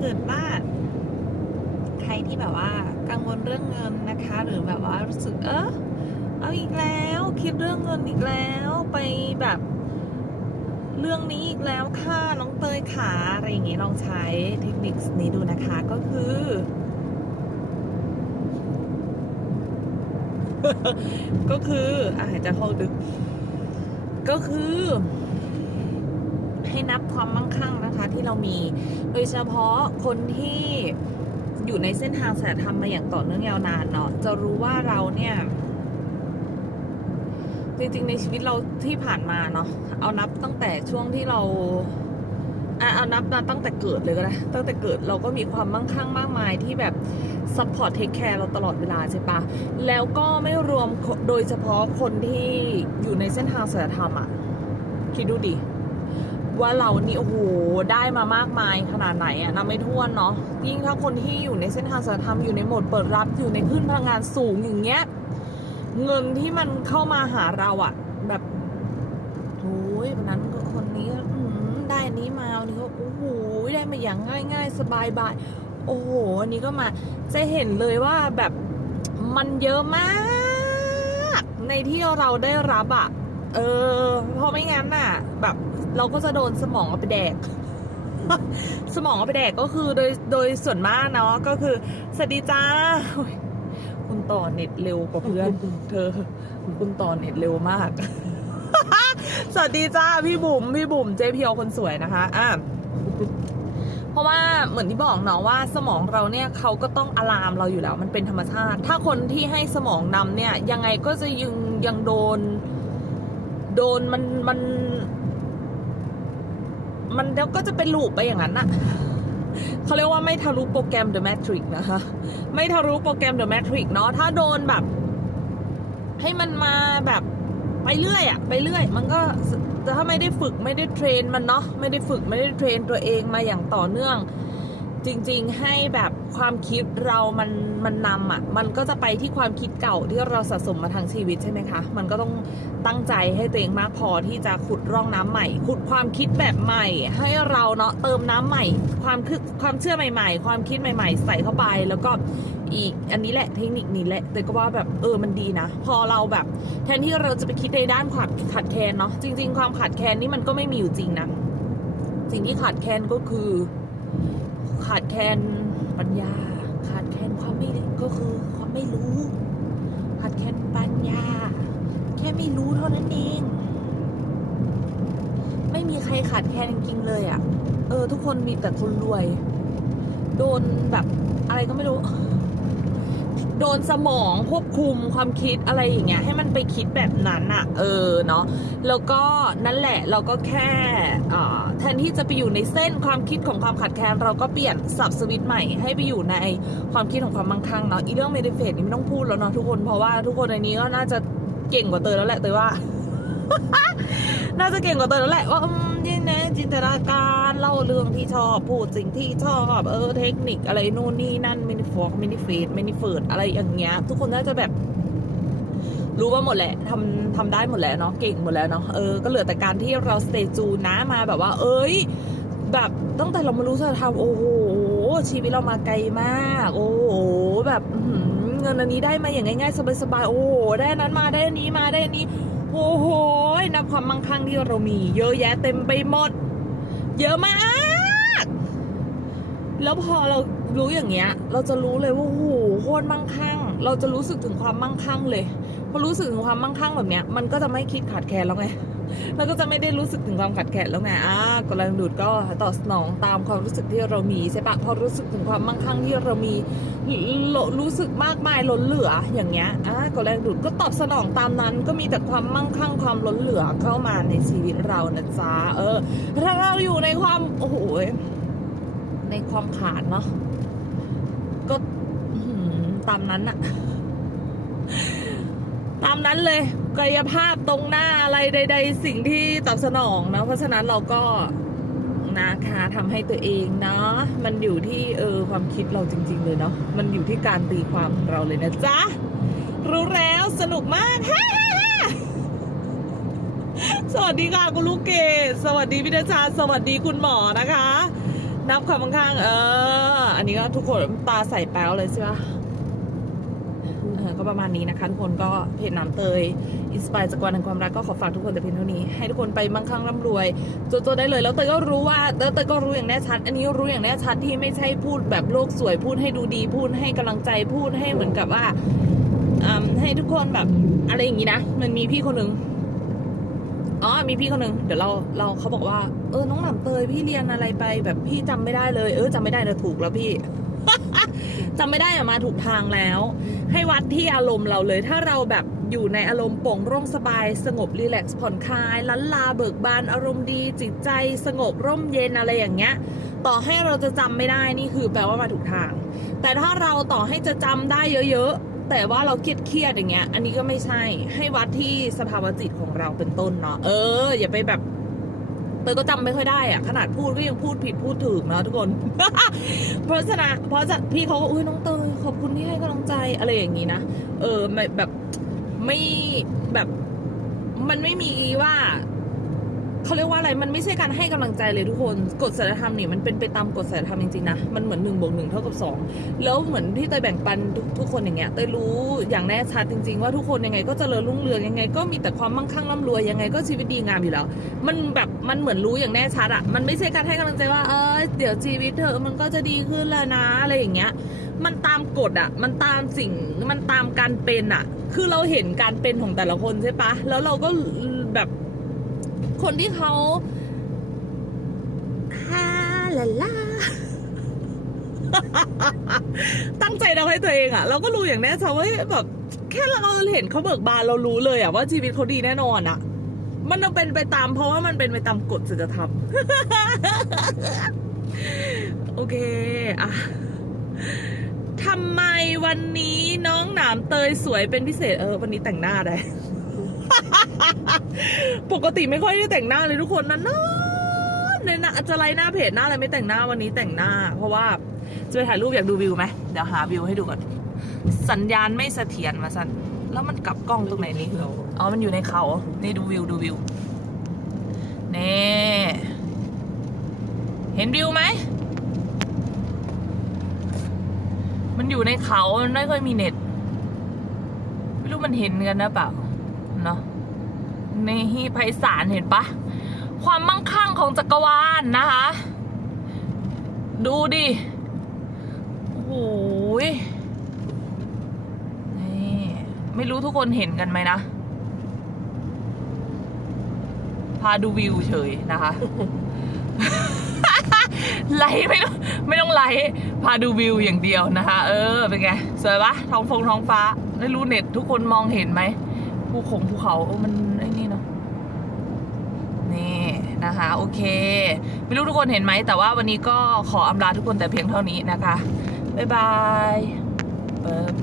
เกิดว่า ใครที่แบบว่ากังวลเรื่องเงินนะคะ หรือแบบว่ารู้สึกเออเอาอีกแล้ว คิดเรื่องเงินอีกแล้วไปแบบ เรื่องนี้อีกแล้วค่ะน้องเตยขาอะไรอย่างงี้ลองใช้เทคนิคนี้ดูนะคะก็คือก็คืออาหายใจเข้าดึก ก็คือ ให้นับความมั่งคั่งนะ ที่เรามี โดยเฉพาะคนที่อยู่ในเส้นทางสายธรรมมาอย่างต่อเนื่องยาวนานเนาะจะรู้ว่าเราเนี่ย จริงๆ ในชีวิตเราที่ผ่านมาเนาะเอานับตั้งแต่ช่วงที่เราเอานับมาตั้งแต่เกิดเลยก็ได้ตั้งแต่เกิดเราก็มีความมั่งคั่งมากมายที่แบบซัพพอร์ตเทคแคร์เราตลอดเวลาใช่ปะแล้วก็ไม่รวมโดยเฉพาะคนที่อยู่ในเส้นทางศีลธรรมอะคิดดูดิ ว่าเรานี่โอ้โหได้มามากมายขนาดไหนอะนับไม่ถ้วนเนาะยิ่งถ้าคนที่อยู่ในเส้นทางศีลธรรมอยู่ในโหมดเปิดรับอยู่ในขึ้นพลังงานสูงอย่างเงี้ยเงินที่มันเข้ามาหาเราอะแบบโอ้ยวันนั้นก็คนนี้อืได้นี้มาวันนี้ก็โอ้โหได้มาอย่างง่ายๆสบายบายโอ้โหอันนี้ก็มาจะเห็นเลยว่าแบบมันเยอะมาก ในที่เราได้รับอะเออเพราะไม่งั้นน่ะ แบบ เราก็จะโดนสมองเอาไปแดก สมองเอาไปแดกก็คือโดยโดยส่วนมากเนาะก็คือสวัสดีจ้าคุณต่อเน็ตเร็วกว่าเพื่อน เธอ คุณต่อเน็ตเร็วมาก สวัสดีจ้าพี่บุ๋มพี่บุ๋มเจ๊เพียวคนสวยนะคะอะเพราะว่าเหมือนที่บอกเนาะว่าสมองเราเนี่ยเขาก็ต้องอะลามเราอยู่แล้ว มันเป็นธรรมชาติ ถ้าคนที่ให้สมองนำเนี่ย ยังไงก็จะยังยังโดน โดนมันมัน มันแล้วก็จะเป็นลูปไปอย่างนั้นอะเขาเรียกว่าไม่ทะลุโปรแกรม The Matrix นะคะ ไม่ทะลุโปรแกรม The Matrix เนาะถ้าโดนแบบ ให้มันมาแบบไปเรื่อยอะไปเรื่อย มันก็แต่ถ้าไม่ได้ฝึกไม่ได้เทรนมันเนาะไม่ได้ฝึกไม่ได้เทรนตัวเองมาอย่างต่อเนื่อง จริง ๆ ให้แบบความคิดเรามันมันนำอะ มันก็จะไปที่ความคิดเก่าที่เราสะสมมาทั้งชีวิตใช่ไหมคะ มันก็ต้องตั้งใจให้ตัวเองมากพอที่จะขุดร่องน้ำใหม่ ขุดความคิดแบบใหม่ ให้เราเนาะเติมน้ำใหม่ ความคือความเชื่อใหม่ ๆ ความคิดใหม่ ๆ ใส่เข้าไปแล้วก็อีกอันนี้แหละเทคนิคนี้แหละแต่ก็ว่าแบบเออมันดีนะ พอเราแบบ แทนที่เราจะไปคิดในด้านความขาดแคลนเนาะจริง ๆ ความขาดแคลนนี่มันก็ไม่มีอยู่จริงนะสิ่งที่ขาดแคลนก็คือ ขาดแคลนปัญญา ขาดแคลนความไม่ก็คือความไม่รู้ ขาดแคลนปัญญา แค่ไม่รู้เท่านั้นเอง ไม่มีใครขาดแคลนจริงเลยอะ่ะ เออ ทุกคนมีแต่คนรวย โดนแบบอะไรก็ไม่รู้ โดนสมองควบคุมความคิดอะไรอย่างเงี้ย ให้มันไปคิดแบบนั้นอะเออเนาะแล้วก็นั่นแหละเราก็แค่แทนที่จะไปอยู่ในเส้นความคิดของความขัดแคลนเราก็เปลี่ยนสับสวิตช์ใหม่ให้ไปอยู่ในความคิดของความมั่งคั่งเนาะอีเรื่องเมดิเฟตนี่ไม่ต้องพูดแล้วเนาะทุกคนเพราะว่าทุกคนในนี้ก็น่าจะเก่งกว่าเตยแล้วแหละเตยว่า น่าจะเก่งกว่าเตยแล้วแหละว่าอืมนี่นะจินตนาการเล่าเรื่องที่ชอบพูดสิ่งที่ชอบเออเทคนิคอะไรนู่นนี่นั่นมินิฟอกมินิเฟสมินิเฟิร์ดอะไรอย่างเงี้ย ทุกคนน่าจะแบบ รู้ว่าหมดแหละทำทำได้หมดแล้วเนาะเก่งหมดแล้วเนาะเออก็เหลือแต่การที่เราสเตจูนะมาแบบว่า เอ้ย แบบตั้งแต่เรามารู้สัจธรรมโอ้โหชีวิตเรามาไกลมาก โอ้โหแบบเงินอันนี้ได้มาอย่างง่ายๆสบายๆโอ้โหได้นนั้นมาได้อันนี้มาได้อันนี้โอ้โห นับความมั่งคั่งที่เรามี เยอะแยะเต็มไปหมด เยอะมากแล้วพอเรารู้อย่างเงี้ย เราจะรู้เลยว่าโอ้โหโคตรมั่งคั่ง เราจะรู้สึกถึงความมั่งคั่งเลย พอรู้สึกถึงความมั่งคั่งแบบเนี้ย มันก็จะไม่คิดขาดแคลนแล้วไงแล้วก็จะไม่ได้รู้สึกถึงความขัดแคลนแล้วไงอ่ากำลังดูดก็ตอบสนองตามความรู้สึกที่เรามีใช่ปะพอรู้สึกถึงความมั่งคั่งที่เรามีรรู้สึกมากมายล้นเหลืออย่างเงี้ยอ่ากำลังดูดก็ตอบสนองตามนั้น ก็มีแต่ความมั่งคั่งความล้นเหลือเข้ามาในชีวิตเรานะจ๊ะเออถ้าเราอยู่ในความโอ้โหในความขาดเนาะก็ตามนั้นอะ ตามนั้นเลยกายภาพตรงหน้าอะไรใด ๆ สิ่งที่ตอบสนองนะเพราะฉะนั้นเราก็นะคะทำให้ตัวเองเนาะมันอยู่ที่เออความคิดเราจริง ๆ เลยเนาะมันอยู่ที่การตีความของเราเลยนะจ๊ะรู้แล้วสนุกมากฮ่าสวัสดีค่ะคุณลูกเกดสวัสดีพิธชาสวัสดีคุณหมอนะคะ นับความข้างๆเออ อันนี้ก็ทุกคนตาใส่แป๊วเลยใช่ปะเออ ก็ประมาณนี้นะคะทุกคนก็เพจน้ำเตยอินสปายจากวันแห่งความรักก็ขอฝากทุกคนแต่เพียงเท่านี้ให้ทุกคนไปมั่งคั่งร่ำรวยโจๆได้เลยแล้วเตยก็รู้ว่าแล้วเตยก็รู้อย่างแน่ชัด อันนี้รู้อย่างแน่ชัดที่ไม่ใช่พูดแบบโลกสวยพูดให้ดูดีพูดให้กำลังใจพูดให้เหมือนกับว่าให้ทุกคนแบบอะไรอย่างนี้นะมันมีพี่คนหนึ่งอ๋อมีพี่คนหนึ่งเดี๋ยวเราเราเขาบอกว่า เออน้องหนำเตยพี่เรียนอะไรไปแบบพี่จำไม่ได้เลย เออจำไม่ได้แต่ถูกแล้วพี่ จำไม่ได้อะมาถูกทางแล้ว ให้วัดที่อารมณ์เราเลย ถ้าเราแบบอยู่ในอารมณ์โปร่งร่งสบาย สงบรีแลกซ์ผ่อนคลายลันลาเบิกบานอารมณ์ดี จิตใจสงบร่มเย็นอะไรอย่างเงี้ย ต่อให้เราจะจำไม่ได้นี่คือแปลว่ามาถูกทาง แต่ถ้าเราต่อให้จะจำได้เยอะๆ แต่ว่าเราเครียดเครียดอย่างเงี้ย อันนี้ก็ไม่ใช่ให้วัดที่สภาวะจิตของเราเป็นต้นเนาะเอออย่าไปแบบ เตยก็จำไม่ค่อยได้อะขนาดพูดก็ยังพูดผิดพูดถูกนะทุกคน เพราะฉะนั้นเพราะจะพี่เขาก็อุ้ยน้องเตยขอบคุณที่ให้กำลังใจอะไรอย่างนี้นะเออแบบไม่แบบมันไม่มีว่า เขาเรียกว่าอะไรมันไม่ใช่การให้กำลังใจเลยทุกคนกฎศีลธรรมนี่มันเป็นไปตามกฎศีลธรรมจริงๆนะมันเหมือนหนึ่งบวกหนึ่งเท่ากับสองแล้วเหมือนที่เตยแบ่งปันทุกคนอย่างเงี้ยเตยรู้อย่างแน่ชัดจริง ๆ ว่าทุกคนยังไง ก็เจริญรุ่งเรืองยังไง ก็มีแต่ความมั่งคั่งร่ำรวยยังไง ก็ชีวิตดีงามอยู่แล้ว มันแบบมันเหมือนรู้อย่างแน่ชัดอะมันไม่ใช่การให้กำลังใจว่าเออเดี๋ยวชีวิตเธอมันก็จะดีขึ้นแล้วนะอะไรอย่างเงี้ยมันตามกฎอะมันตามสิ่งมันตามการเป็นอะคือเราเห็นการเป็นของแต่ละคนใช่ปะแล้วเราก็แบบ คนที่เขาฮาลาลาตั้งใจเราให้ตัวเองอะเราก็รู้อย่างแน่ชัดว่าแบบแค่เราเห็นเขาเบิกบานเรารู้เลยอะว่าชีวิตเขาดีแน่นอนอะมันเป็นไปตาม เพราะว่ามันเป็นไปตามกฎศีลธรรมโอเคอะทำไมวันนี้น้องหนามเตยสวยเป็นพิเศษเออ วันนี้แต่งหน้าได้ ปกติไม่ค่อยได้แต่งหน้าเลยทุกคนนะนานในหน้าจะไลหน้าเพจหน้าอะไรไม่แต่งหน้าวันนี้แต่งหน้า เพราะว่าจะไปถ่ายรูปอยากดูวิวไหมเดี๋ยวหาวิวให้ดูก่อน สัญญาณไม่เสถียรมาสันแล้วมันกลับกล้องตรงไหนนี่คืออ๋อมันอยู่ในเขานี่ดูวิวดูวิวนี่เห็นวิวไหมมันอยู่ในเขามันไม่ค่อยมีเน็ตไม่รู้มันเห็นกันนะเปล่าเนาะ นี่ไพศาลเห็นปะความมั่งคั่งของจักรวาลนะคะ ดูดิโอ้โหยนี่ไม่รู้ทุกคนเห็นกันไหมนะ พาดูวิวเฉยนะคะไลฟ์ไม่ต้องไม่ต้องไลฟ์พาดูวิวอย่างเดียวนะคะ เออ เป็นไง สวยปะท้องฟงท้องฟ้า ไม่รู้เน็ตทุกคนมองเห็นไหม ภูคงภูเขาเออมันไอ้นี่เนาะนี่นะคะ โอเค ไม่รู้ทุกคนเห็นไหม แต่ว่าวันนี้ก็ขออำลาทุกคนแต่เพียงเท่านี้นะคะ บ๊ายบายเปิบ